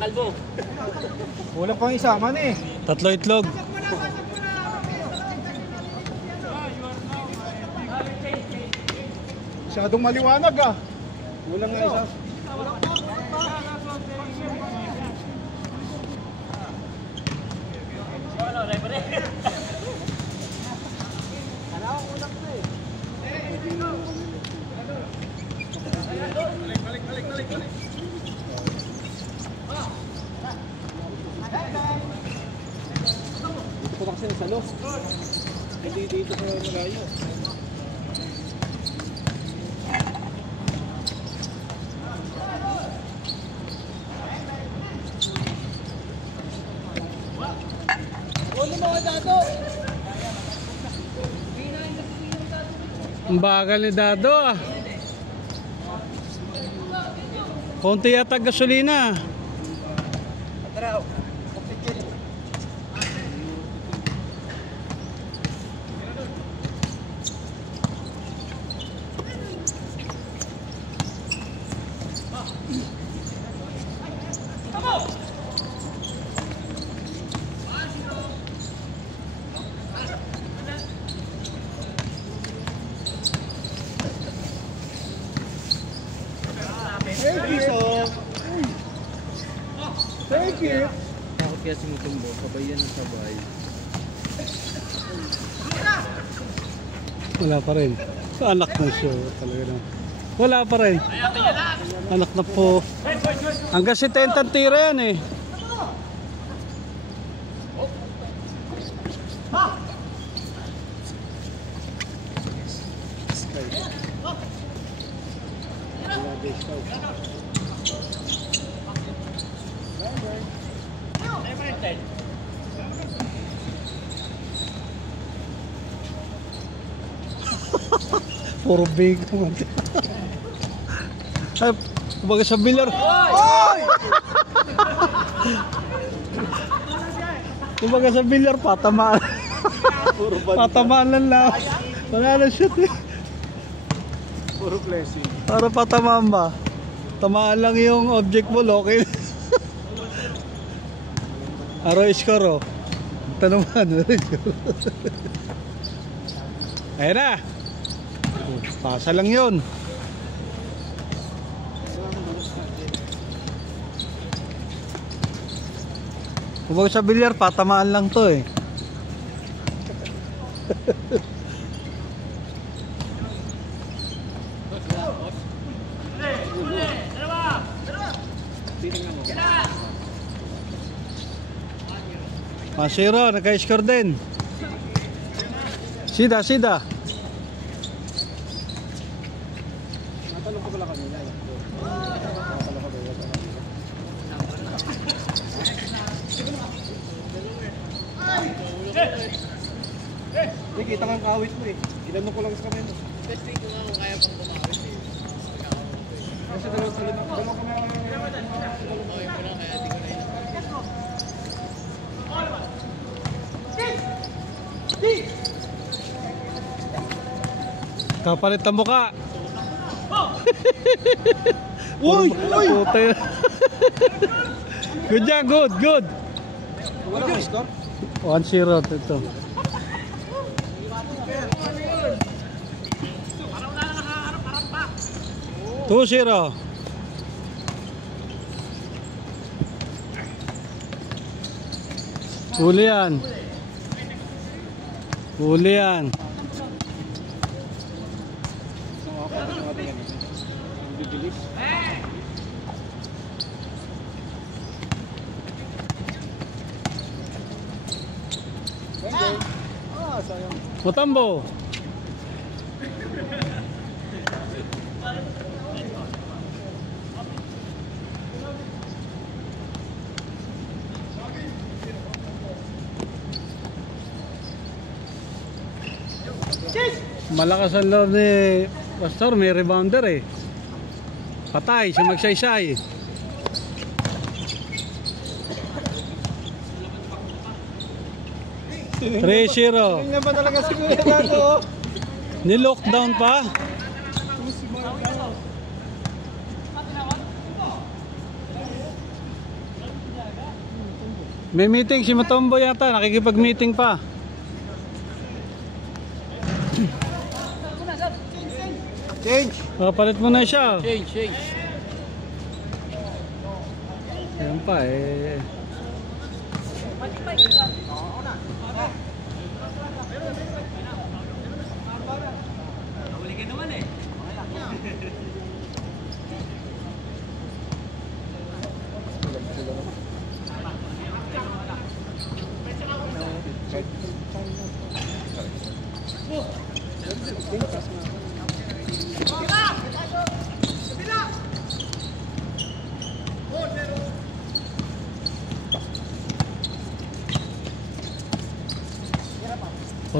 Kalbo. Wala pang isa man eh. Tatlo itlog. Masyadong maliwanag ah. Wala nga isa. Ito kasi sa los. Hindi dito sa malayo. Ang bagal ni Dado ah. Konti yata gasolina. Thank you. Takot kaya si Mutumbo, sabay yan ang sabay. Wala pa rin. Anak na siya talaga na. Wala pa rin. Anak na po. Hanggang 70 tira yan eh. Puro big naman. Ay, kumbaga sa bilyar. Oy! Kumbaga sa bilyar, patamaan. Patamaan lang lang. Wala na shoot eh. Puro blessing. Para patamaan ba? Tamaan lang yung object mo, okay? Aro iskoro. Tanuman. Ayan na. Pasa lang yun. Kung sa bilyar, patamaan lang to eh. Masiro, naka-score din. Sida, sida. Natanong ko pala kanina. Hindi, kita kang kawit mo eh. Ilanong ko lang sa kamay mo. Best week ko nga kung kaya pang bumawit eh. Kasi dalawang ko na. Bumawit ko na kaya di ko na yun. Kapalit ang muka. Uy! Uy! Good yan, good, good. Wala kang score? 1-0 ito. Two zero. Huli yan. Huli yan. Mutambo. Malakas ang loob ni Pastor, may rebounder eh. Patay, si Magsaysay. Three-zero. Tingnan ba talaga si Kuya Gato? Ni-lockdown pa? May meeting si Matombo yata, nakikipag-meeting pa. Change. Palit mo na siya. Change. Ayan pa eh.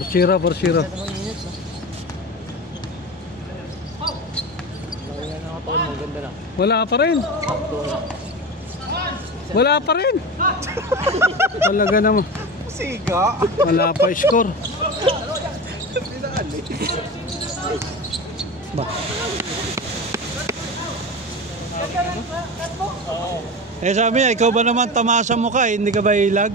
Porsira. Wala pa rin. Talaga naman. Siga. Wala pa score. Ba. Eh sabi niya, ikaw ba naman tamasa mo ka, hindi ka ba ilag?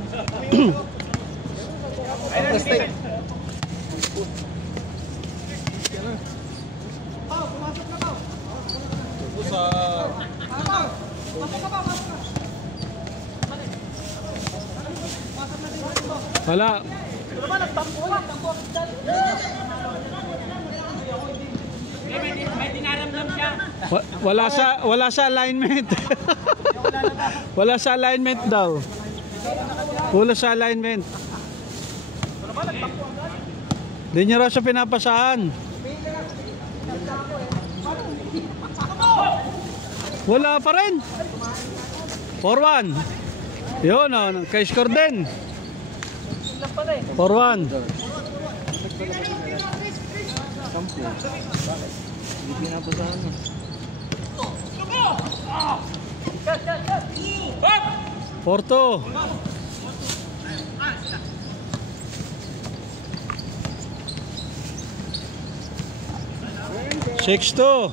Wala. May dinaramdam siya. Wala sa alignment. Wala sa alignment daw. Wala sa alignment. Hindi niya raw siya pinapasaan. Wala pa rin. 4-1. Yun, kay score din. 4-1. Hindi pinapasahan mo. 4-2. 6-2.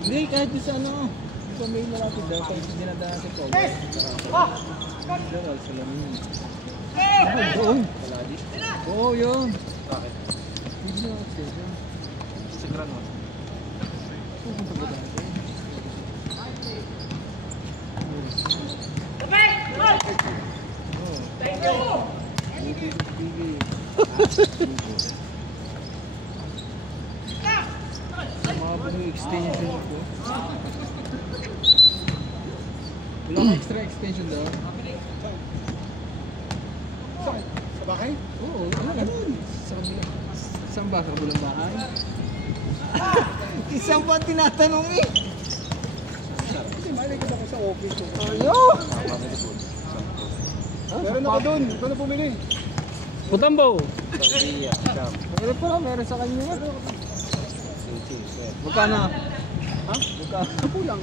Hindi, kahit yung sa ano. Sa may malapit daw, kahit hindi na dati ko. Salamin. Doon. Oo, yun. Bakit? Hindi na ako siya. Sigran mo. Pupunta ba dati? Thank you! Mga extension ko. Wala kang extra extension daw. Sa bahay? Oo, ano ka doon? Sa kabila. Saan ba? Sa kabilang bahay? Isang pa tinatanong eh. Kasi maligod ako sa office ko. Ayo! Meron ako doon. Ito na pumili. Putambo. Meron pa lang. Meron sa kanya. Magkano? Ha? Magkano? Kulang.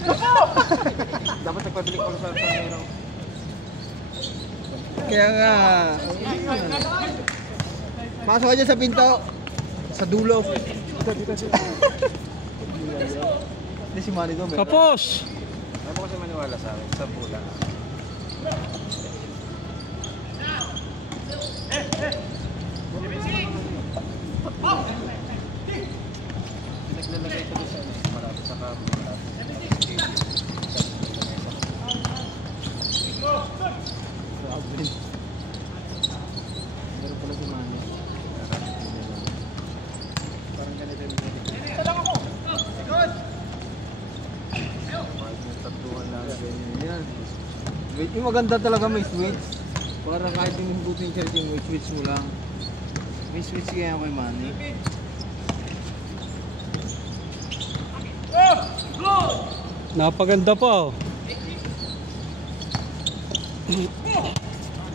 Dapat nagpabili ko sa meron. Kaya nga. Pasok ka dyan sa pinto. Sa dulo. Hindi si Manny doon. Kapos. Ano mo kasi maniwala sa akin? Sa pula. Naglalagay ito sa malapit sa kapit. Meron pala si Manny. Yung maganda talaga may switch. Para kahit yung buting charging mo, switch mo lang. May switch kaya kay Manny. Napaganda pa oh.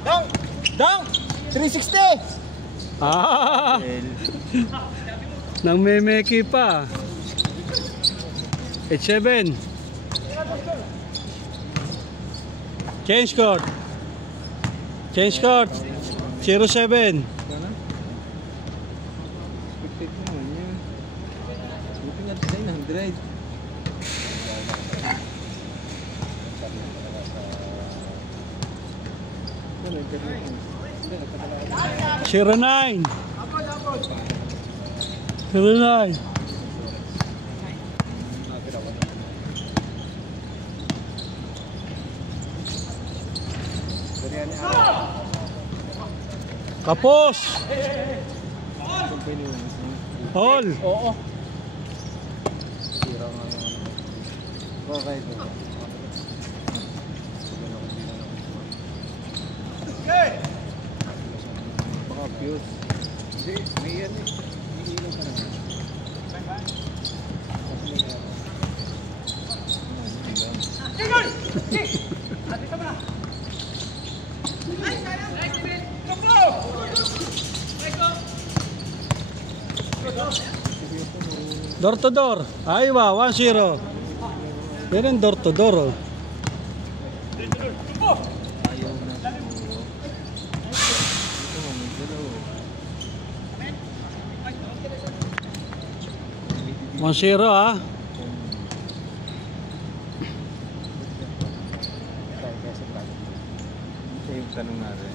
Down! Down! 360! Ah! Nang memeki pa. 87. Change court. Change court. 07. Expected naman yun. Buti nga 900. 09. 09. Kapos. All. Oo. Okay. Baka fuse. Hindi, may yan eh. Hindi lang ka naman. Door to door. Aywa, 1-0. Yan ang door to door. Oh. Ayaw na siguro. Ito mo, may dalaw. 1-0 ah. Siya yung tanong natin.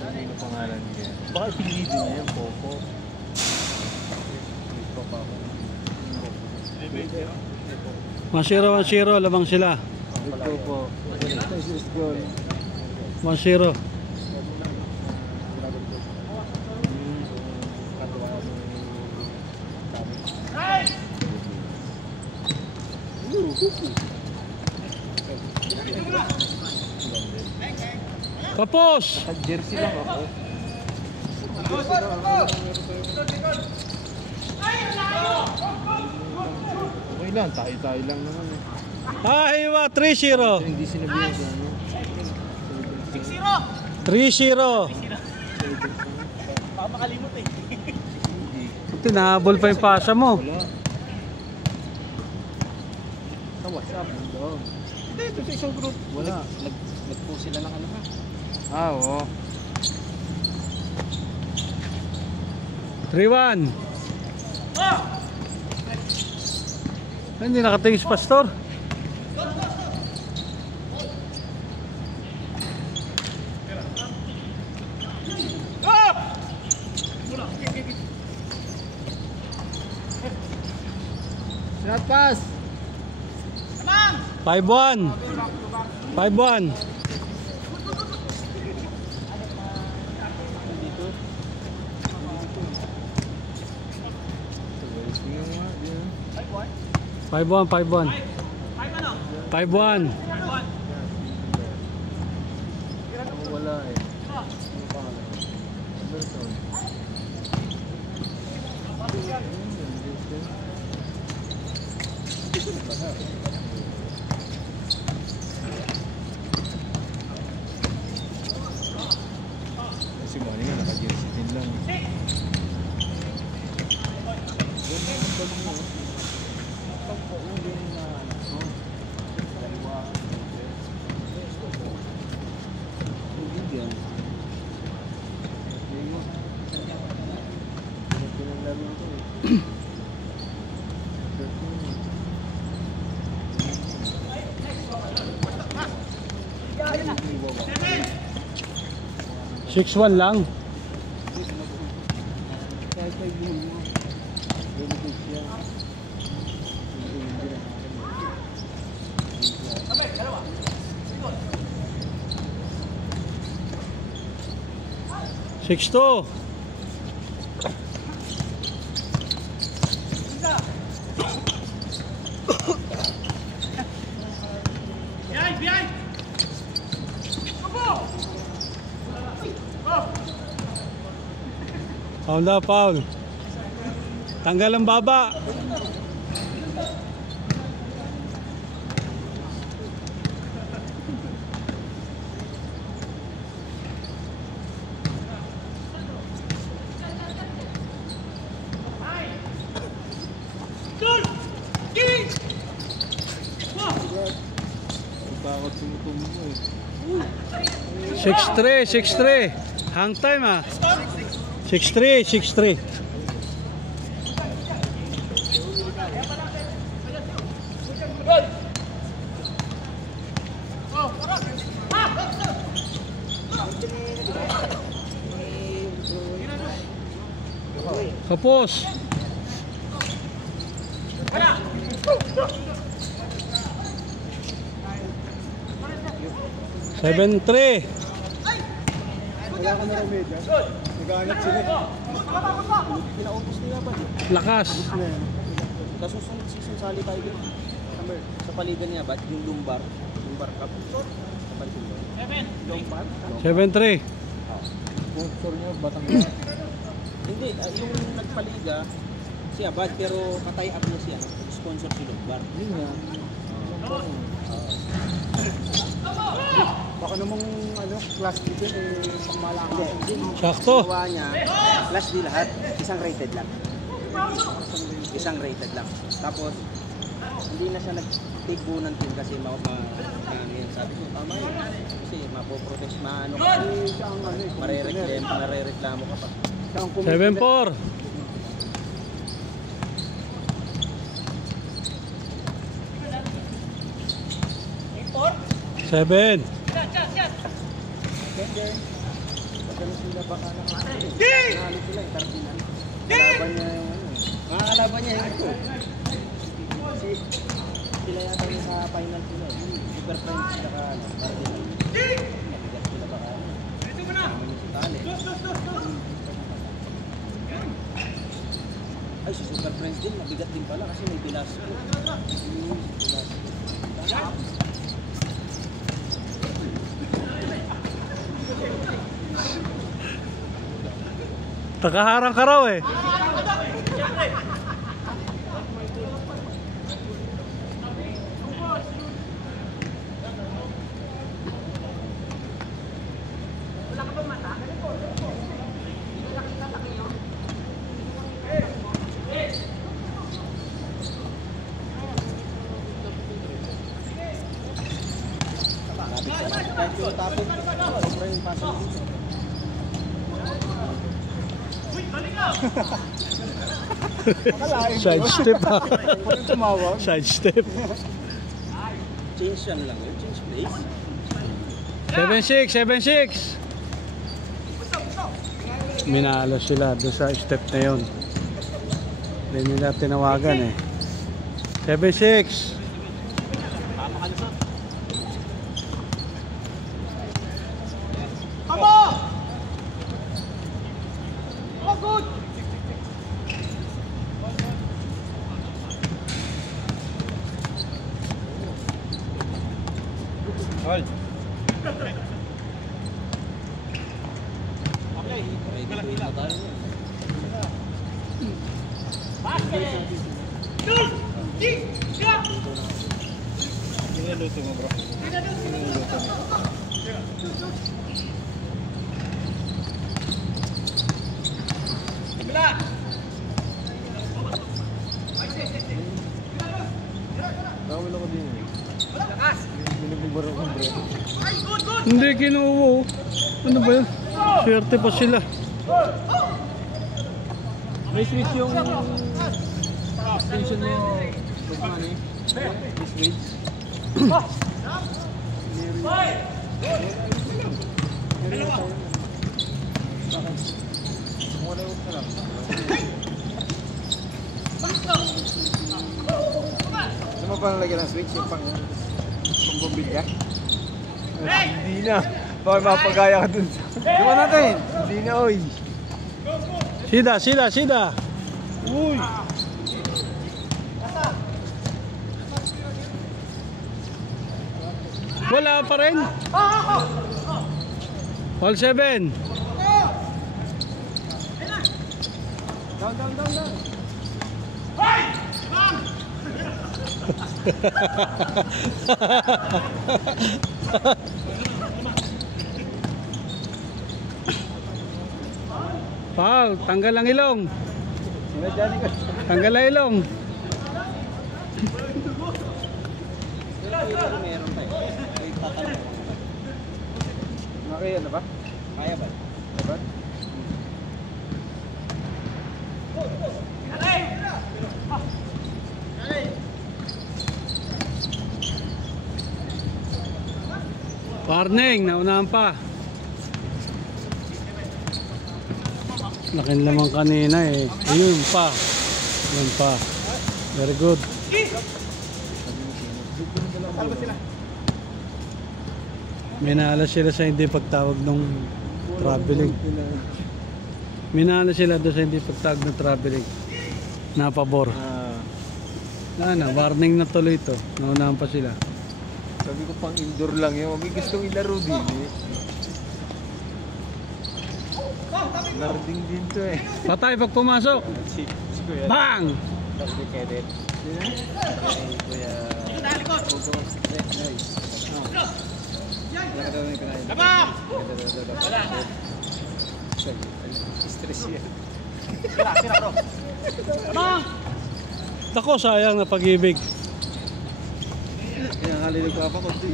Ano yung pangalan niya? Baka pinili niya yung Popo. Ito pa ako. 1-0, lamang sila. Ito po. Ito is goal. 1-0. Kapos! Naka-jersey lang ako. Okay lang, tayo-tayo lang naman eh. Aywa, 3-0. Hindi sinabihan ko ano. 3-0. Baka makalimot eh. Tinahabol pa yung pasa mo. Wala. Sa WhatsApp, nandoon. Hindi, ito sa isang group. Wala. Nag-post sila ng ano ha? Ah, oo. 3-1. Hindi nakatingin si Pastor. Shot pass! 5-1. 5-1. Sige nga, 5-1. 5-1. wala eh. Ano pangalan? Anderson. 'Si Manny nga naka-jersey din lang. Ganda ng bag mo. Pagpauling na dalawa. Hindi yan. Pinaglalaro ko eh. 6-1 lang. Kahit may buhol mo. Lulubog siya. Six two. Foul na, foul. Tanggal ang baba. Bakit sumutumo mo eh? 6-3, 6-3. Hang time ah. 6-3, 6-3. Kapos. 7-3. Wala ka na remedya. Nag-aanap sila. Pinaubos nila ba? Lakas. Sa susunod season, sali tayo din. Summer, sa palitan niya, ba't yung Lumbar Cup? Sa palitan niya. Lumbar? 7-3. Sponsor niya, Batangas. Hindi, yung nagpaliga, si Abad, pero patay up niya siya. Sponsor si Lumbar. Yun nga. Baka namang class dito pangmalakasan din. Sakto. Gawa niya, class di lahat, isang rated lang. Isang rated lang. Tapos, hindi na siya nag-take bunan din kasi sabi ko, tama yun. Kasi mapoprotest, marereklamo ka pa. 7-4. 7. Pagkano sila baka nakakali. Nalo sila yung Cardinal. Kalaban niya yung mga kalaban niya yung ito. Sila yata yung sa final sila. Super Friends sila ka Cardinal. Mabigat sila baka municipale. Ay, si Super Friends din, mabigat din pala kasi may Velasco. Takaharang ka raw eh. Side step ah. Side step. Change yan lang yun, change place. 7-6, 7-6. Minalo sila doon sa step na yun. Hindi nila tinawagan eh. 7-6. Luto mo bro. Luto mo. Bawal ako din. Lakas. Binububaro ko bro. Hindi kinuwo. Ano ba yun? Swerte pa sila. May switch yung extension mo. Mas money. This switch. Ano mo pa nalagyan ng switch? Yung pang-bumbilya? Hindi na. Baka mapagaya ka dun. Diba natin? Hindi na oy. Sida. Uy! Wala pa rin. All 7. Down. Paul, tanggal ang ilong. Tanggal ang ilong. Meron tayo. Ay, tatanong. Nakaya na ba? Kaya ba? Diba? Warning, naunahan pa. Laking lamang kanina eh. Ayun pa. Ayun pa. Very good. Minala sila sa hindi pagtawag ng traveling. Minala sila doon sa hindi pagtawag ng traveling. Napabor. Warning na tuloy ito. Naunahan pa sila. Sabi ko pang indoor lang yun. May gustong ilaro din eh. Laro din to eh. Patay pag pumasok. Si Kuya. Bang! Si Kenneth. Kuya. Tama! Stress yan. Tira bro. Tama! Ako, sayang na pag-ibig. Kaya kalilig ko pa konti.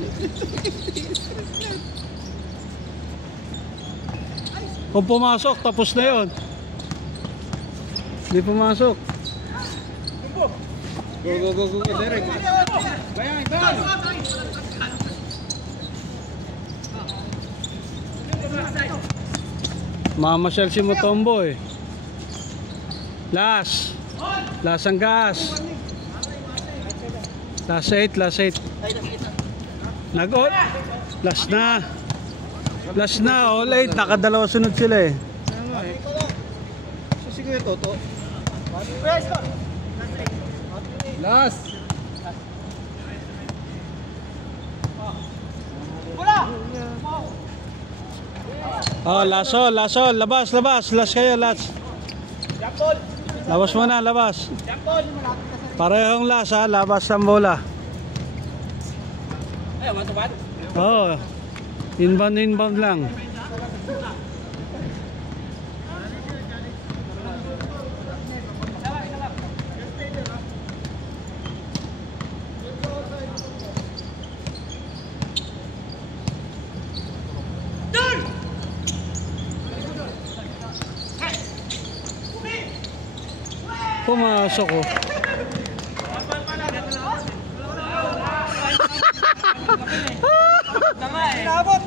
Kung pumasok, tapos na yon. Hindi pumasok. Go, Derek. Bayang. Mamasyal si Mutombo eh. Last ang gas. Last 8. Nag-all. Last na, all 8. Nakadalawa sunod sila eh. So si Kuya Toto. Last. Oh, last all. Labas. Last kayo, last. Labas mo na, labas. Parehong last ha, labas ang bola. Oh, inbound lang. Pumasok ko. Inabot!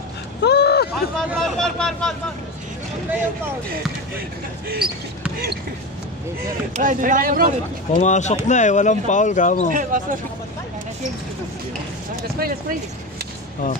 Pumasok na eh, walang foul ka mo. Let's play. Oh,